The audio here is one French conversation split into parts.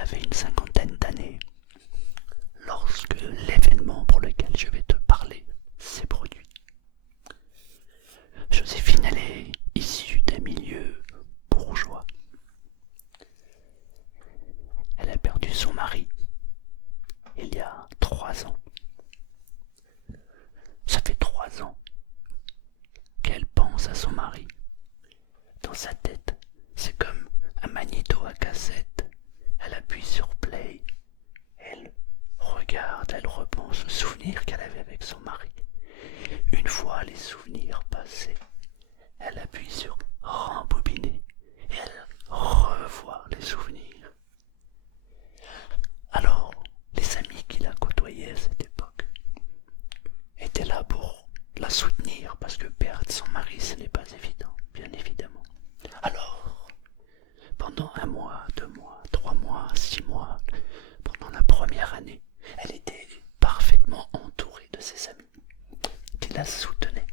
avait une cinquantaine d'années lorsque l'événement pour lequel je vais te parler s'est produit. Joséphine, elle est issue d'un milieu bourgeois. Elle a perdu son mari il y a 3 ans. Ça fait 3 ans qu'elle pense à son mari. Dans sa tête, c'est comme un magnéto à cassette. Elle appuie sur play. Elle regarde, elle repense aux souvenirs qu'elle avait avec son mari. Une fois les souvenirs passés, elle appuie sur rembobiner et elle revoit les souvenirs. Alors, les amis qui la côtoyaient à cette époque étaient là pour la soutenir parce que perdre son mari, ce n'est pas évident, bien évidemment. Alors, pendant 1 mois, 2 mois, 3 mois, 6 mois, pendant la première année, elle était parfaitement entourée de ses amis qui la soutenaient,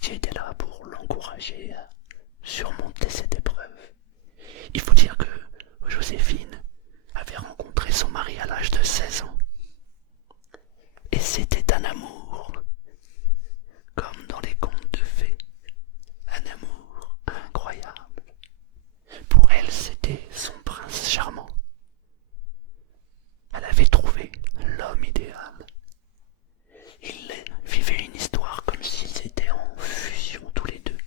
qui étaient là pour l'encourager à surmonter cette épreuve. Il faut dire que Joséphine avait rencontré son mari à l'âge de 16 ans. Et c'était un amour, comme dans les contes de fées, un amour incroyable. Pour elle, c'était son prince charmant. Elle avait trouvé l'homme idéal. Ils vivaient une histoire comme s'ils étaient en fusion tous les deux,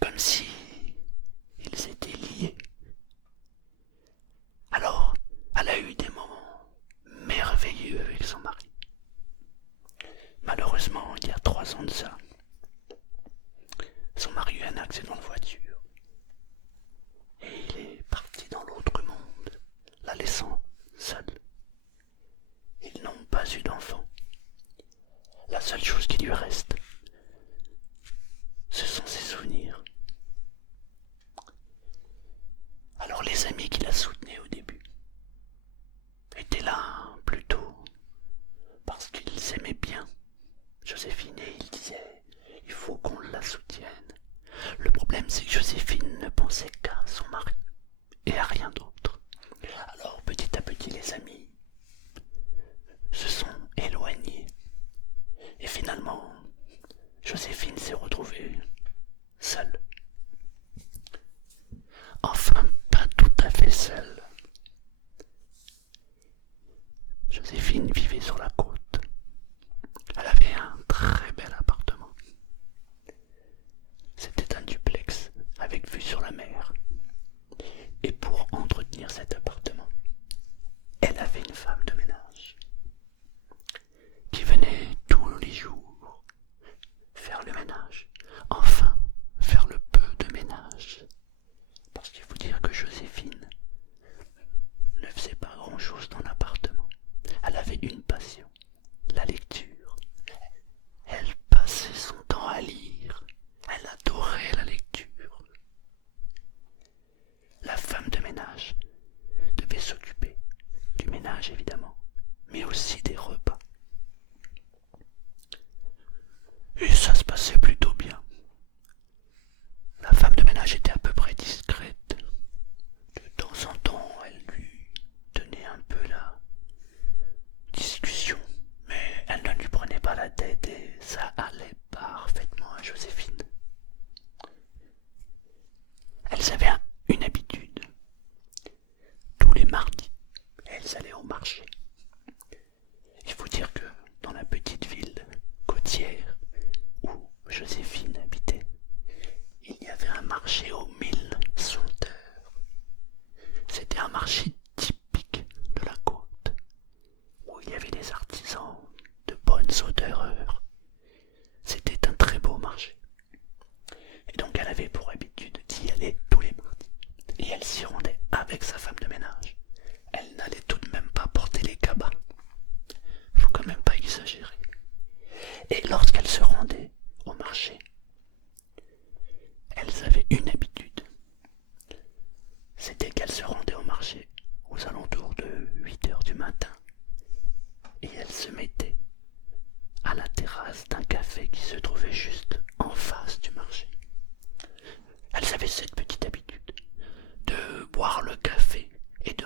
comme si ils étaient liés. Alors, elle a eu des moments merveilleux avec son mari. Malheureusement, il y a 3 ans de ça, son mari a eu un accident de voiture et il est parti dans l'autre monde, la laissant seule. Ils n'ont pas eu d'enfant. La seule chose qui lui reste, ce sont ses souvenirs. Alors les amis qui la soutenaient au début étaient là plutôt parce qu'ils s'aimaient bien Joséphine et ils disaient il faut qu'on la soutienne. Le problème c'est que Joséphine ne pensait qu'à son mari et à rien d'autre. Alors petit à petit les amis se sont éloignés et finalement Joséphine s'est retrouvée seule. Enfin, pas tout à fait seule. Joséphine vivait sur la côte. Elle avait un très bel appartement. C'était un duplex avec vue sur la mer. Et pour entretenir cet appartement, elle avait une femme de ménage qui venait tous les jours faire le ménage. Enfin, faire le peu de ménage. Parce qu'il faut dire que Joséphine ne faisait pas grand-chose dans l'appartement. Elle avait une passion, la lecture. Elle passait son temps à lire. Elle adorait la lecture. La femme de ménage devait s'occuper du ménage évidemment, mais aussi des repas. Et ça se passait plutôt bien. La femme de ménage était à peu près discrète. De temps en temps, elle lui tenait un peu la discussion, mais elle ne lui prenait pas la tête et ça allait parfaitement à Joséphine. Elles avaient une habitude. Tous les mardis, elles allaient au marché. Il faut dire que dans la petite ville côtière où Joséphine habitait, il y avait un marché aux 1000 senteurs. C'était un marché typique de la côte, où il y avait des artisans de bonnes odeurs. C'était un très beau marché. Et donc elle avait pour habitude d'y aller tous les mardis. Et elle s'y rendait avec sa femme de ménage. Elle n'allait tout de même pas porter les cabas. Faut quand même pas exagérer. Et lorsqu'elle se rendait au marché, elles avaient une habitude. C'était qu'elles se rendaient au marché aux alentours de 8 heures du matin. Et elles se mettaient à la terrasse d'un café qui se trouvait juste en face du marché. Elles avaient cette petite habitude de boire le café et de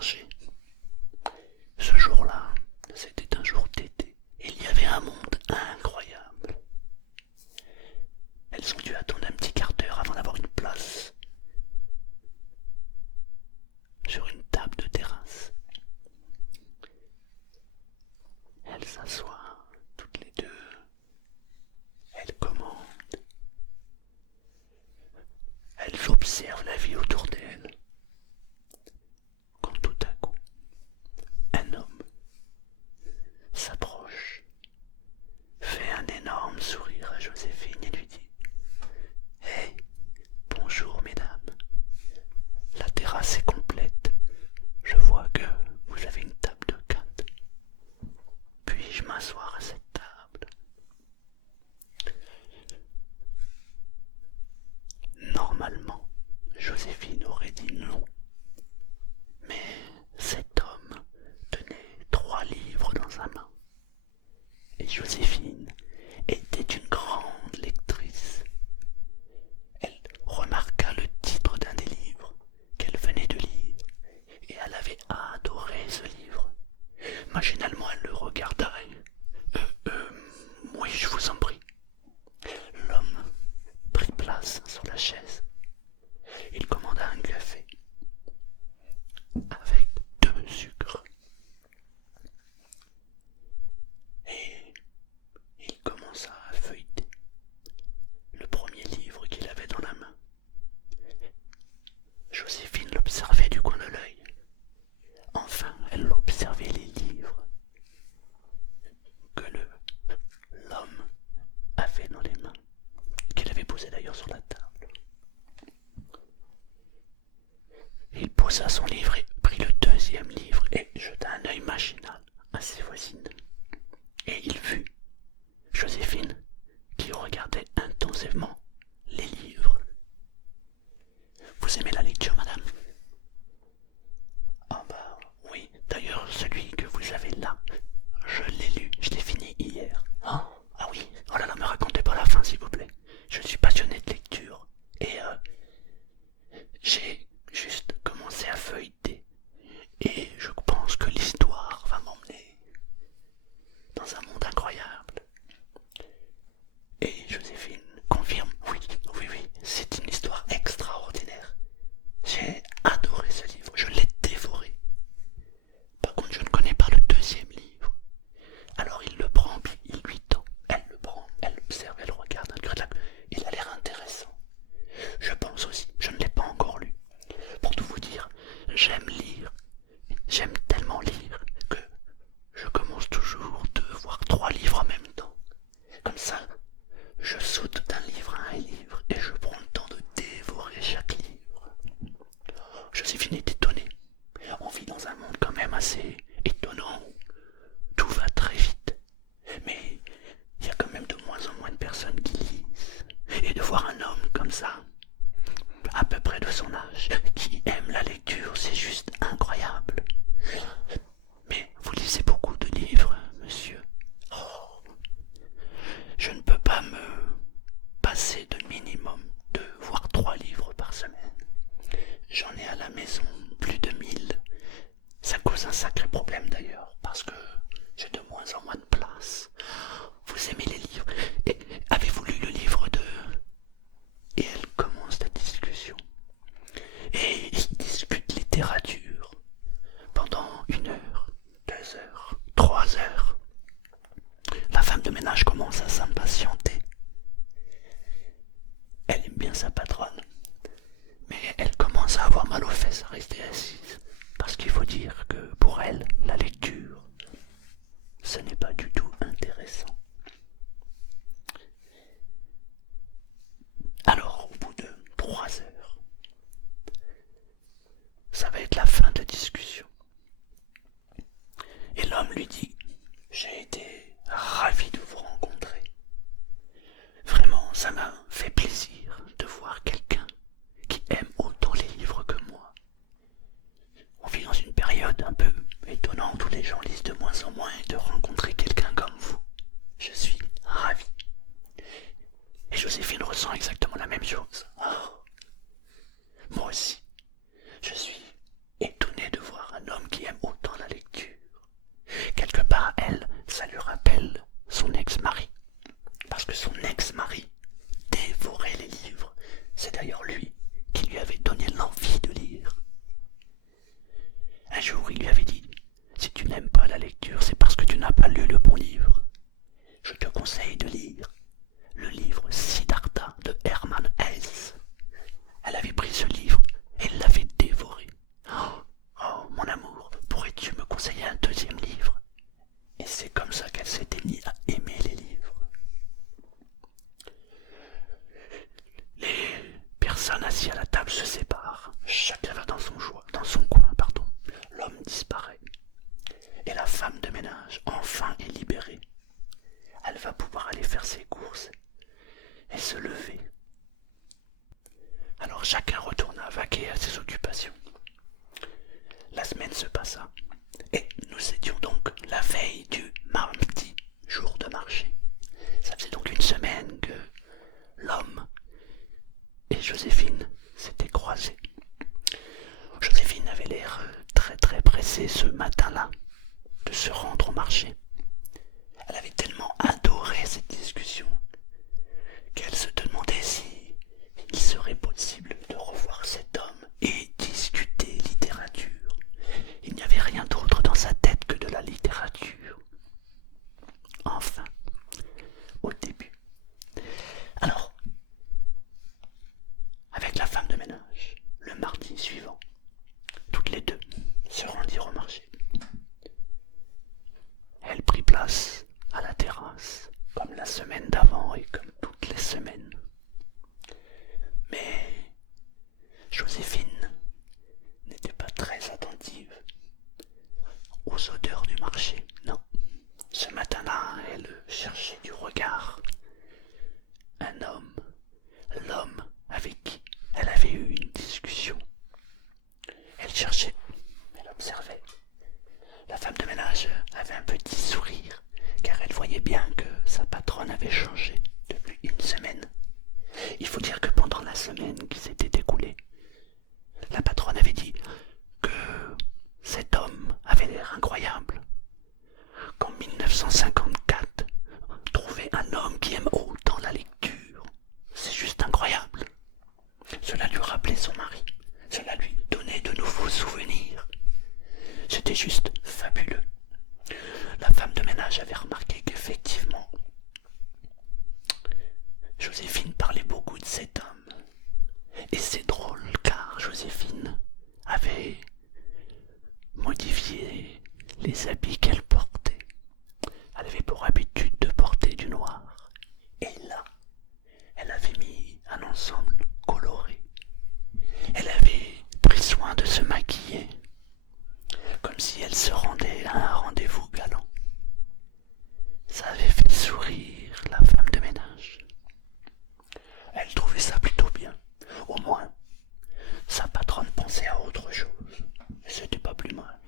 marché. Ce jour-là, c'était un jour d'été. Il y avait un monde incroyable. Elles ont dû attendre un petit quart d'heure avant d'avoir une place sur une table de terrasse. Elles s'assoient toutes les deux. Elles commandent. Elles observent la vie autour d'elles. Quand tout à coup, un homme s'approche, fait un énorme sourire à Joséphine et lui dit: Hey, bonjour mesdames, la terrasse est complète. Je vois que vous avez une table de quinte. Puis-je m'asseoir à cette table? Normalement, Joséphine aurait dit non. Mais cet homme tenait 3 livres dans sa main. Et Joséphine était une grande lectrice. Elle remarqua le titre d'un des livres qu'elle venait de lire, et elle avait adoré ce livre. Machinalement, elle le regarda et... oui, je vous en prie. L'homme prit place sur la chaise. Il commanda un café avec 2 sucres. Et il commença à feuilleter le premier livre qu'il avait dans la main. Joséphine l'observait du coin de l'œil. Enfin, elle observait les livres que l'homme avait dans les mains, qu'il avait posé d'ailleurs sur la table. Il posa son livre et prit le 2e livre et jeta un œil machinal à ses voisines. Et il vit Joséphine qui regardait intensivement les livres. Vous aimez la lecture, madame? Ah bah oui, d'ailleurs celui que vous avez là, je l'ai lu, je l'ai fini hier. Ah oui, oh là là, me racontez pas la fin s'il vous plaît. Je suis passionné de lecture et j'ai juste commencé à feuilleter et je pense que l'histoire va m'emmener dans un monde incroyable. Et Joséphine confirme, oui, c'est une histoire extraordinaire. J'ai adoré ce livre, je l'ai dévoré. Par contre, je ne connais pas le 2e livre. Alors il le prend, puis il lui tend. Elle le prend, elle l'observe, elle regarde, il a l'air intéressant. Je pense aussi, je ne l'ai pas encore lu. Pour tout vous dire, j'aime lire, j'aime tellement lire que je commence toujours 2 voire 3 livres en même temps. Comme ça, je saute d'un livre à un livre et je prends le temps de dévorer chaque livre. Joséphine est étonnée. On vit dans un monde quand même assez étonnant. Tout va très vite. Mais il y a quand même de moins en moins de personnes qui lisent. Et de voir un homme comme ça, à peu près de son âge, qui aime la lecture, c'est juste incroyable. Mais vous lisez beaucoup de livres, monsieur? Oh, je ne peux pas me passer de minimum 2 voire 3 livres par semaine. J'en ai à la maison plus de 1000. Ça cause un sacré problème d'ailleurs, parce que j'ai de moins en moins de place. Vous aimez les livres? Et avez-vous lu le livre de... Et elle commence la discussion. Et ils discutent littérature pendant 1 heure, 2 heures, 3 heures. La femme de ménage commence à s'impatienter. Elle aime bien sa patronne, mais elle commence à avoir mal aux fesses à rester assise. Parce qu'il faut dire que pour elle, la lecture, ce n'est pas du tout intéressant. Alors, au bout de 3 heures, ça va être la fin de discussion. Et l'homme lui dit: j'ai été ravi de vous rencontrer. Vraiment, ça m'a fait plaisir de voir quelqu'un qui aime autant les livres que moi. On vit dans une période un peu étonnante où les gens lisent de moins en moins, et de rencontrer quelqu'un comme vous, je suis ravi. Et Joséphine ressent exactement la même chose. Oh, moi aussi, je suis étonné de voir un homme jour, il lui avait dit: si tu n'aimes pas la lecture, c'est parce que tu n'as pas lu le bon livre. Je te conseille de lire le livre Siddhartha de Hermann Hesse. Elle avait pris ce livre et l'avait dévoré. Oh, mon amour, pourrais-tu me conseiller un deuxième livre? Et c'est comme ça qu'elle s'était mise à aimer les livres. Les personnes assises à la table se séparent. Chacun va dans son coin. L'homme disparaît. Et la femme de ménage, enfin, est libérée. Elle va pouvoir aller faire ses courses et se lever. Alors chacun retourna vaquer à ses occupations. La semaine se passa, et nous étions donc la veille du mardi, jour de marché. Ça faisait donc une semaine que l'homme et Joséphine s'étaient croisés. Joséphine avait l'air très très pressée ce matin-là de se rendre au marché. Elle avait tellement adoré cette discussion qu'elle se demandait si il serait possible de revoir cet homme et discuter littérature. Il n'y avait rien d'autre dans sa tête que de la littérature. Enfin, au début. Alors, avec la femme de ménage, le mardi suivant, toutes les deux se rendirent au marché. Elle prit place à la terrasse, comme la semaine d'avant et comme toutes les semaines. Mais Joséphine n'était pas très attentive aux odeurs du marché, non. Ce matin-là, elle cherchait du regard un homme, l'homme avec qui elle avait eu une discussion. Elle cherchait, elle observait. La femme de ménage avait un petit sourire, car elle voyait bien que sa patronne avait changé depuis une semaine. Il faut dire que pendant la semaine qui s'était écoulée, la patronne avait dit que cet homme avait l'air incroyable. Qu'en 1954, trouver un homme qui aime autant la lecture, c'est juste incroyable. Cela lui rappelait son mari, cela lui donnait de nouveaux souvenirs. C'était juste fabuleux. La femme de ménage avait remarqué qu'effectivement, Joséphine parlait beaucoup de cet homme. Et c'est drôle car Joséphine avait modifié les habits qu'elle portait. Elle avait pour habitude de porter du noir. Et là, elle avait mis un ensemble coloré. Elle avait pris soin de se maquiller, comme si elle se rendait à un rendez-vous galant. Ça avait fait sourire la femme de ménage. Elle trouvait ça plutôt bien. Au moins, sa patronne pensait à autre chose. Et c'était pas plus mal.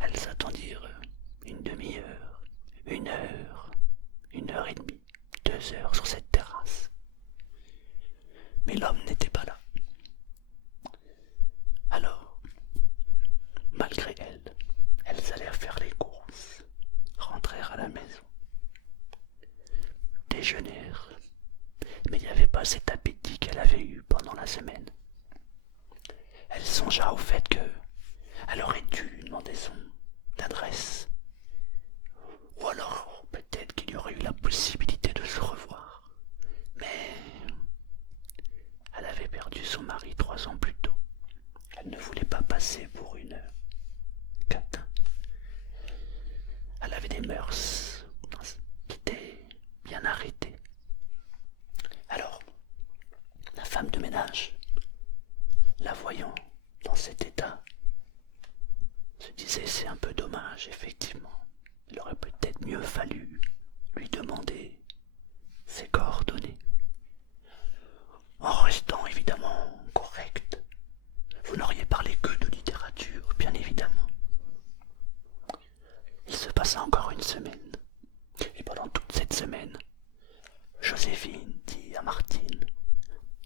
Elles attendirent une demi-heure, 1 heure, 1 heure et demie, 2 heures sur cette terrasse. Mais l'homme n'était pas là. Alors, malgré elles allèrent faire les courses, rentrèrent à la maison, déjeunèrent, mais il n'y avait pas cet appétit qu'elle avait eu pendant la semaine. Elle songea au fait qu'elle aurait dû demander son adresse, ou alors peut-être qu'il y aurait eu la possibilité de se revoir. Mais elle avait perdu son mari 3 ans plus tôt. Elle ne voulait pas passer pour une catin. Elle avait des mœurs qui étaient bien arrêtées. Alors, la femme de ménage, la voyant dans cet état, se disait: c'est un peu dommage, effectivement. Il aurait peut-être mieux fallu lui demander ses coordonnées. En restant évidemment correct. Vous n'auriez parlé que de littérature, bien évidemment. Il se passa encore une semaine. Et pendant toute cette semaine, Joséphine dit à Martine,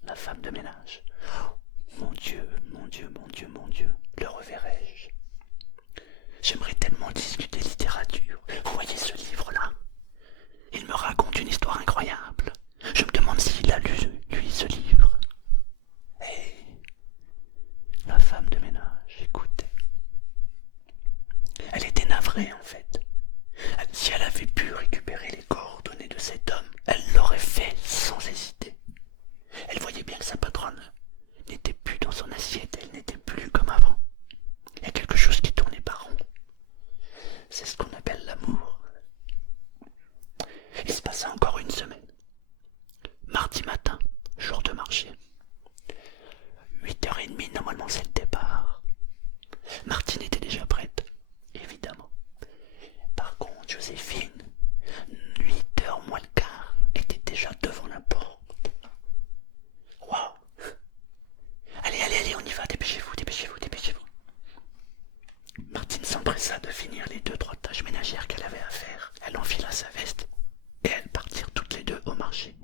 la femme de ménage: mon Dieu, mon Dieu, mon Dieu, mon Dieu, le reverrai-je? J'aimerais tellement discuter littérature. Vous voyez ce livre-là? Il me raconte une histoire incroyable. Je me demande s'il a lu, lui, ce livre. Martine était déjà prête, évidemment. Par contre, Joséphine, 8h moins le quart, était déjà devant la porte. Waouh! Allez, allez, allez, on y va, dépêchez-vous, dépêchez-vous, dépêchez-vous. Martine s'empressa de finir les 2-3 tâches ménagères qu'elle avait à faire. Elle enfila sa veste et elles partirent toutes les deux au marché.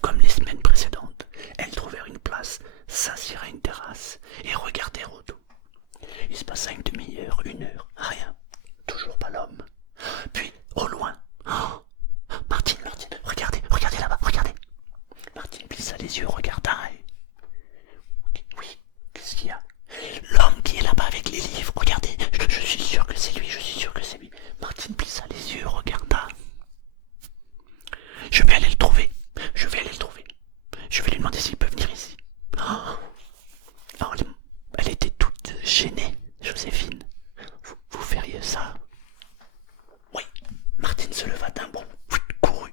Comme les semaines précédentes, elles trouvèrent une place, s'assirent à une terrasse et regardèrent autour. Il se passa une demi-heure, 1 heure, rien, toujours pas l'homme. Puis, au loin, oh, Martine, regardez, regardez là-bas, regardez. Martine plissa les yeux, regarda et... Oui, qu'est-ce qu'il y a? L'homme qui est là-bas avec les livres, regardez, je suis sûr que c'est lui, je suis sûr que c'est lui. Martine plissa les yeux, regarda. Je vais aller le trouver, je vais aller le trouver. Je vais lui demander s'il peut venir ici. Oh. Alors, elle était toute gênée, Joséphine. Vous feriez ça? Oui. Martine se leva d'un bond, courut.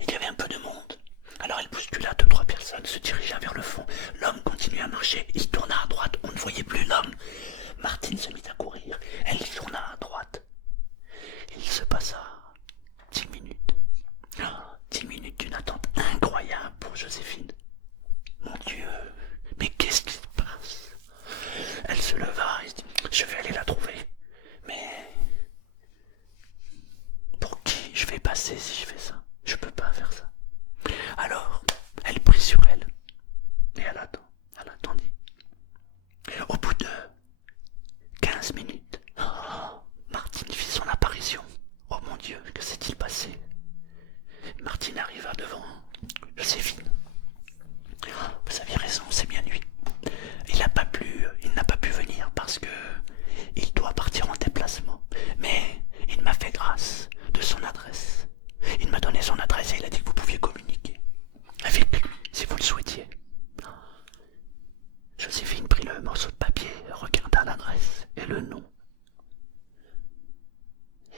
Il y avait un peu de monde. Alors elle bouscula 2-3 personnes, se dirigea vers le fond. L'homme continuait à marcher. Il tourna à droite. On ne voyait plus l'homme. Martine se mit à courir. Elle tourna à droite. Il se passa 10 minutes. 10 minutes d'une attente incroyable pour Joséphine. Mon Dieu, mais qu'est-ce qui se passe? Elle se leva et se dit, je vais aller la trouver. Mais pour qui je vais passer si je fais ça? Je peux pas faire ça. Alors, elle prit sur elle. Et elle attendit. Au bout de 15 minutes, Martine fit son apparition. Oh mon Dieu, que s'est-il passé? Martine arriva devant Joséphine. Vous aviez raison, c'est bien lui. Il n'a pas pu venir parce que il doit partir en déplacement. Mais il m'a fait grâce de son adresse. Il m'a donné son adresse et il a dit que vous pouviez communiquer avec lui si vous le souhaitiez. Joséphine prit le morceau de papier, regarda l'adresse et le nom.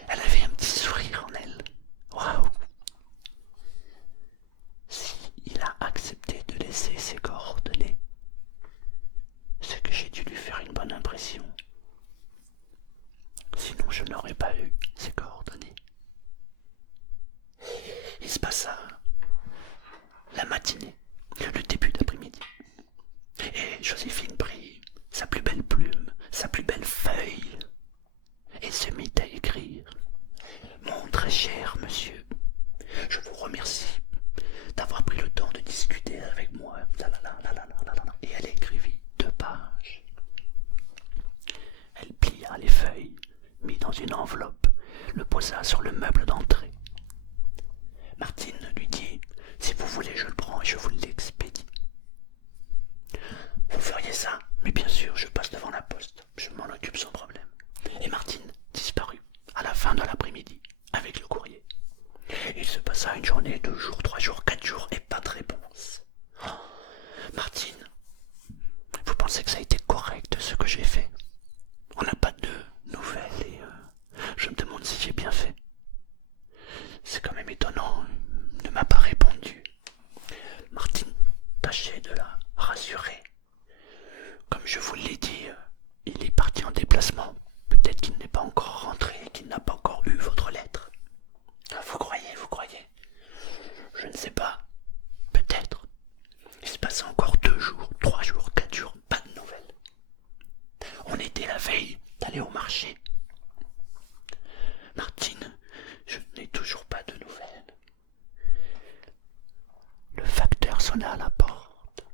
Elle avait un petit sourire en elle. Waouh! Si il a accepté de laisser ses coordonnées, c'est que j'ai dû lui faire une bonne impression. Sinon je n'aurais pas eu ses coordonnées. Il se passa la matinée, le début d'après-midi. Et Joséphine prit sa plus belle plume, sa plus belle feuille, et se mit à écrire. Mon très cher monsieur, je vous remercie d'avoir pris le temps de discuter avec moi. Et elle écrivit 2 pages. Elle plia les feuilles, mit dans une enveloppe, le posa sur le meuble d'entrée. Martine lui dit, si vous voulez je le prends et je vous l'expédie. Vous feriez ça? Mais bien sûr, je passe devant la poste, je m'en occupe sans problème. Et Martine disparut à la fin de l'après-midi avec le courrier. Il se passa une journée, 2 jours, 3 jours, 4 jours et pas de réponse. Oh, Martine, vous pensez que ça a été correct ce que j'ai fait? On n'a pas de nouvelles et je me demande si j'ai bien fait. C'est quand même étonnant, il ne m'a pas répondu. Martine tâchait de la rassurer. Comme je vous l'ai dit, il est parti en déplacement. Peut-être qu'il n'est pas encore rentré et qu'il n'a pas encore eu votre lettre. Vous croyez? Je ne sais pas. Peut-être. Il se passe encore 2 jours, 3 jours, 4 jours, pas de nouvelles. On était la veille d'aller au marché. Martine, je n'ai toujours pas de nouvelles. Le facteur sonna à la porte.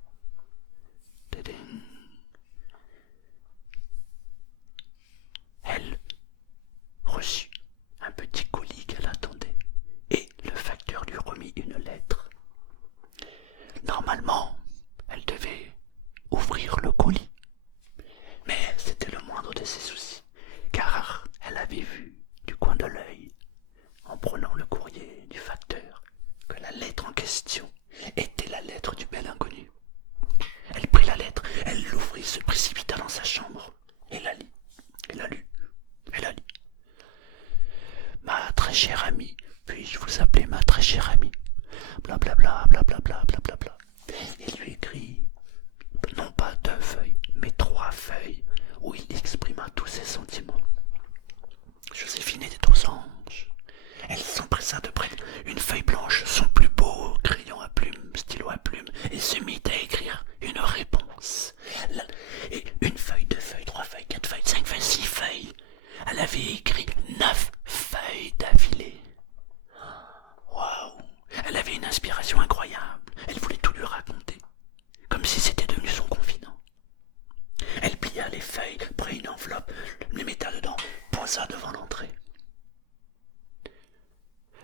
Tadam. Elle reçut un petit colis qu'elle attendait et le facteur lui remit une lettre. Normalement, elle devait ouvrir le colis, mais c'était le moindre de ses soucis, car avait écrit 9 feuilles d'affilée. Waouh! Elle avait une inspiration incroyable. Elle voulait tout lui raconter, comme si c'était devenu son confident. Elle plia les feuilles, prit une enveloppe, les metta dedans, posa devant l'entrée.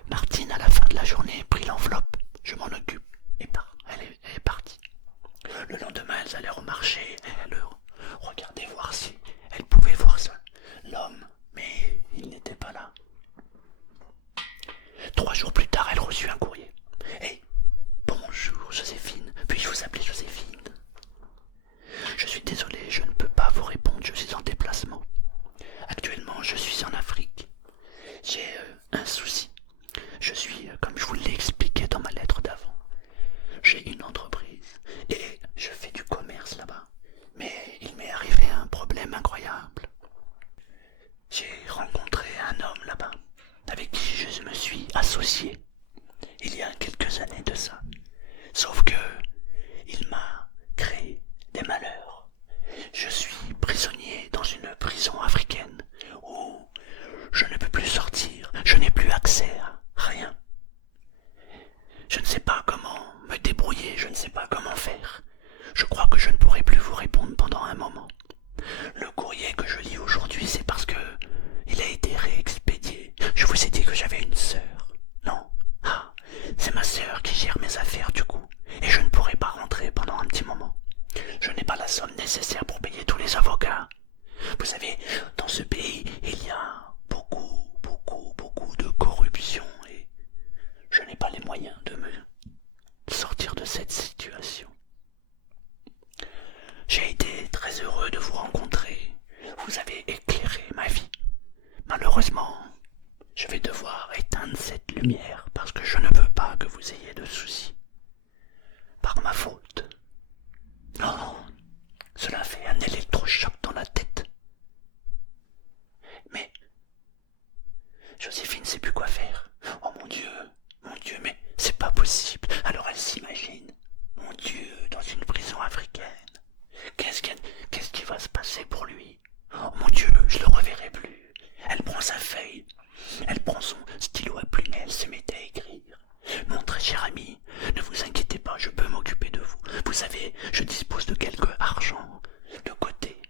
Martine, à la fin de la journée, prit l'enveloppe. Je m'en occupe. Et elle est partie. Le lendemain, elles allèrent au marché. Elle regardait voir si elle pouvait voir ça. L'homme, mais il n'était pas là. 3 jours plus tard, elle reçut un courrier. Hey, bonjour Joséphine. Puis-je vous appeler Joséphine? Je suis désolé, je ne peux pas vous répondre, je suis en déplacement. Actuellement, je suis en Afrique. J'ai un souci. Je suis, comme je vous l'ai expliqué dans ma lettre d'avant, j'ai une entreprise et je fais du commerce là-bas. Mais il m'est arrivé un problème incroyable. J'ai rencontré un homme là-bas avec qui je me suis associé il y a quelques années de ça. Sauf que il m'a créé des malheurs. Je suis prisonnier dans une prison africaine où je ne peux plus sortir, je n'ai plus accès à rien. Je ne sais pas comment me débrouiller, je ne sais pas comment faire. Je crois que je ne pourrai plus vous répondre pendant un moment. Le courrier que je lis aujourd'hui, c'est parce que il a été réexpédié. Je vous ai dit que j'avais une sœur. Non. Ah, c'est ma sœur qui gère mes affaires du coup. Et je ne pourrai pas rentrer pendant un petit moment. Je n'ai pas la somme nécessaire pour payer tous les avocats. Vous savez, dans ce pays, il y a beaucoup de corruption et je n'ai pas les moyens de me sortir de cette situation. J'ai été très heureux de vous rencontrer. Vous avez éclairé ma vie. Malheureusement, je vais devoir éteindre cette lumière parce que je ne veux pas que vous ayez de soucis. Par ma faute. Non, cela fait un électrochoc dans la tête. Mais Joséphine ne sait plus quoi faire. Oh mon Dieu, mais c'est pas possible. Alors elle s'imagine, mon Dieu, dans une prison africaine. Qu'est-ce qui va se passer pour lui? Oh mon Dieu, je le reverrai plus. Elle prend sa feuille, elle prend son stylo à plume et elle se met à écrire. Mon très cher ami, ne vous inquiétez pas, je peux m'occuper de vous. Vous savez, je dispose de quelque argent de côté.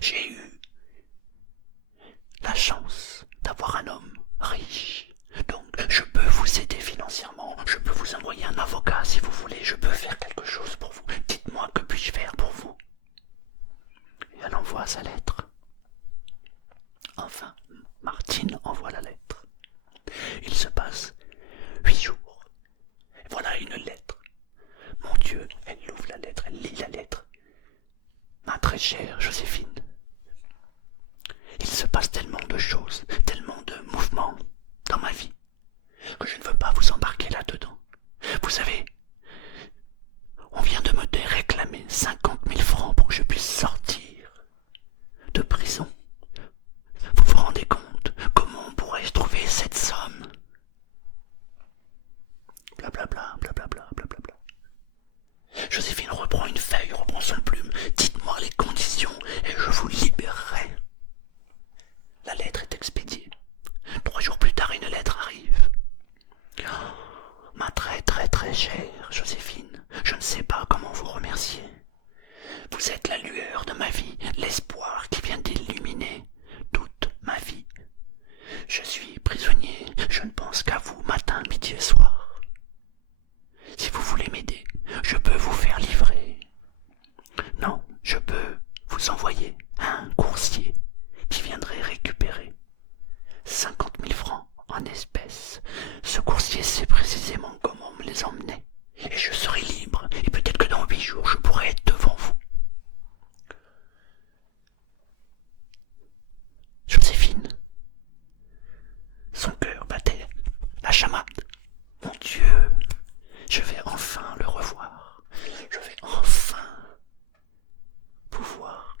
J'ai eu la chance d'avoir un homme riche. Donc, je peux vous aider financièrement. Je peux vous envoyer un avocat si vous voulez. Je peux faire quelque chose pour vous. Dites-moi, que puis-je faire pour vous? Et elle envoie sa lettre. Enfin, Martine envoie la lettre. Il se passe 8 jours. Voilà une lettre. Mon Dieu, elle ouvre la lettre, elle lit la lettre. Ma très chère Joséphine, il se passe tellement de choses, tellement de mouvements dans ma vie, que je ne veux pas vous embarquer là-dedans. Vous savez, on vient de me réclamer 50 000 francs pour que je puisse sortir de prison. Vous vous rendez compte? Comment pourrais-je trouver cette somme? Blablabla, blablabla, blablabla. Joséphine reprend une feuille, reprend son plume. Dites-moi les conditions et je vous libérerai. La lettre est expédiée. 3 jours plus tard, une lettre arrive. Oh, ma très chère Joséphine, je ne sais pas comment vous remercier. Vous êtes la lueur de ma vie, l'espoir qui vient d'illuminer toute ma vie. Je suis prisonnier, je ne pense qu'à vous matin, midi et soir. Si vous voulez m'aider, je peux vous faire livrer. Non, je peux vous envoyer un coursier qui viendrait récupérer 50 000 francs en espèces. Ce coursier sait précisément comment me les emmener. Et je serai libre, et peut-être que dans 8 jours, je pourrai être devant vous. Joséphine, son cœur battait la chamade. Mon Dieu, je vais enfin le revoir. Je vais enfin pouvoir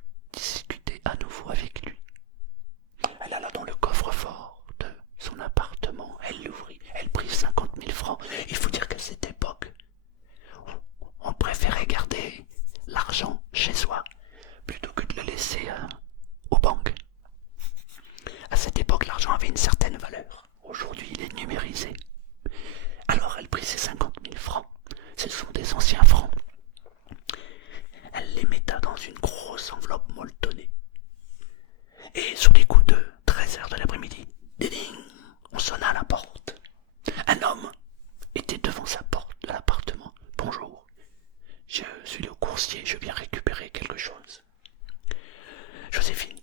Joséphine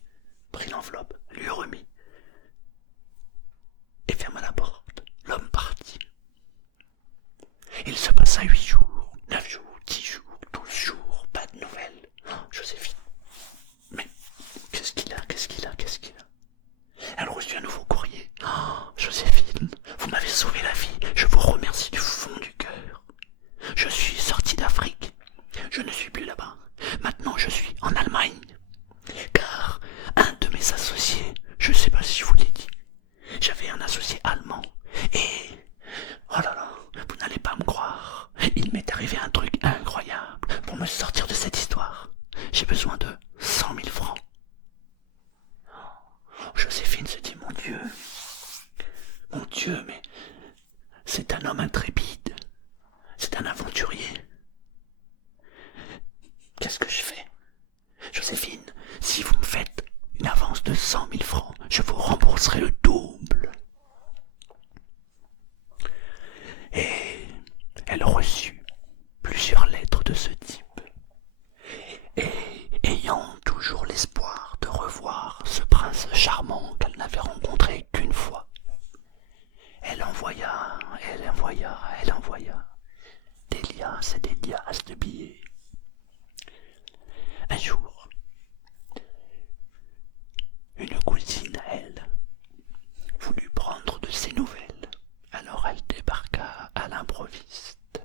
prit l'enveloppe, lui remit et ferma la porte. L'homme partit. Il se passa 8 jours, 9 jours, 10 jours, 12 jours, pas de nouvelles. Oh, Joséphine, mais qu'est-ce qu'il a? Elle reçut un nouveau courrier. Oh, Joséphine, vous m'avez sauvé la vie, je vous remercie du fond du cœur. Je suis sorti d'Afrique, je ne suis plus là-bas. Maintenant je suis en Allemagne. Car un de mes associés, je ne sais pas si je vous l'ai dit, j'avais un associé allemand et... Oh là là, vous n'allez pas me croire, il m'est arrivé un truc incroyable pour me sortir de cette histoire. J'ai besoin de 100 000 francs. Joséphine se dit, mon Dieu, mais c'est un homme intrépide, c'est un aventurier. Qu'est-ce que je fais? Joséphine, si vous me faites une avance de 100 000 francs, je vous rembourserai le double. Et elle reçut plusieurs lettres de ce type. Et ayant toujours l'espoir de revoir ce prince charmant qu'elle n'avait rencontré qu'une fois, elle envoya des liasses et des liasses de billets. Un jour, une cousine à elle voulut prendre de ses nouvelles, alors elle débarqua à l'improviste.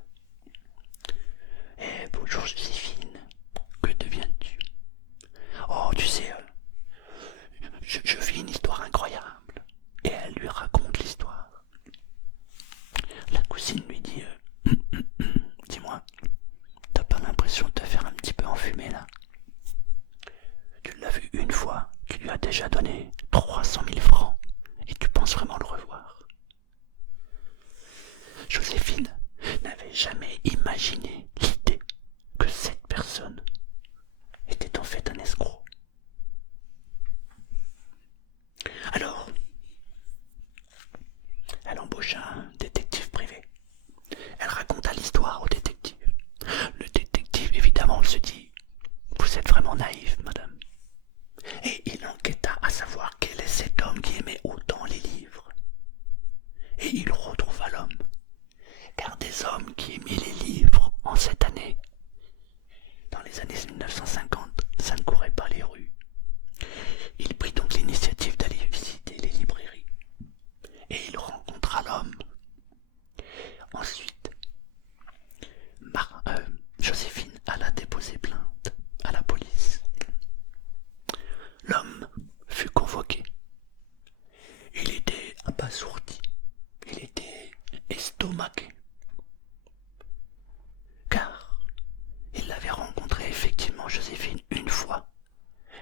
Eh bonjour Joséphine, que deviens-tu? Oh tu sais, je vis une histoire incroyable. Et elle lui raconte l'histoire. La cousine lui dit, dis-moi, t'as pas l'impression de te faire un petit peu enfumer là? Tu l'as vu une fois, tu lui as déjà donné 300 000 francs et tu penses vraiment le revoir? Joséphine n'avait jamais imaginé l'idée que cette personne était en fait un escroc. Alors, elle embaucha un détective privé. Elle raconta l'histoire au détective. Le détective, évidemment, se dit « Vous êtes vraiment naïve, madame. » Et il enquêta à savoir quel est cet homme qui aimait autant les livres. Et il retrouva l'homme. Car des hommes qui aimaient les livres en cette année, dans les années 1950, ça ne courait pas les rues. Il prit donc l'initiative d'aller visiter les librairies. Et il rencontra l'homme. Ensuite, Joséphine alla déposer plainte à la police. L'homme fut convoqué. Il était abasourdi. Il était estomaqué. Car il l'avait rencontré effectivement Joséphine une fois,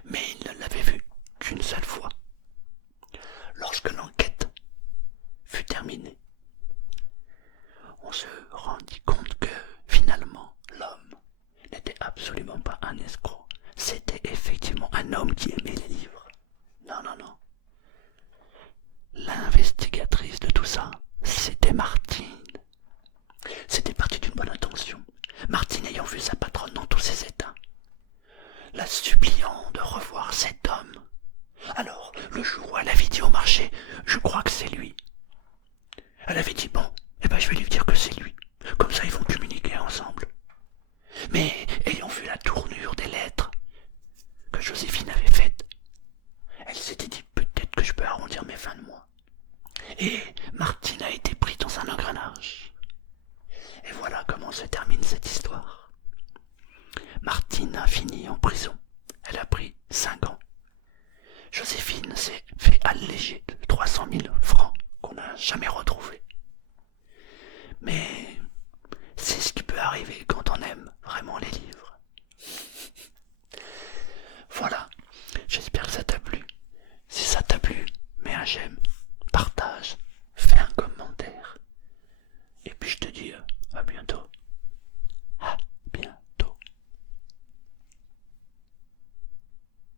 mais il ne l'avait vue qu'une seule fois. Lorsque l'enquête fut terminée, on se rendit compte que finalement l'homme n'était absolument pas un escroc. C'était effectivement un homme qui aimait les livres. Non. L'investigatrice de tout ça, c'était Martine. C'était parti d'une bonne intention. Martine ayant vu sa patronne dans tous ses états, la suppliant de revoir cet homme. Alors, le jour où elle avait dit au marché, je crois que c'est lui, elle avait dit bon, je vais lui dire que c'est lui. Comme ça ils vont communiquer ensemble. Mais ayant vu la tournure des lettres que Joséphine avait faites, elle s'était dit peut-être que je peux arrondir mes fins de mois. Et Martine a été prise dans un engrenage. Et voilà comment se termine cette histoire. Martine a fini en prison. Elle a pris 5 ans. Joséphine s'est fait alléger de 300 000 francs qu'on n'a jamais retrouvés. Mais c'est ce qui peut arriver quand on aime vraiment les livres. Voilà, j'espère que ça t'a plu. Si ça t'a plu, mets un j'aime, partage, fais un commentaire. Et puis je te dis à bientôt.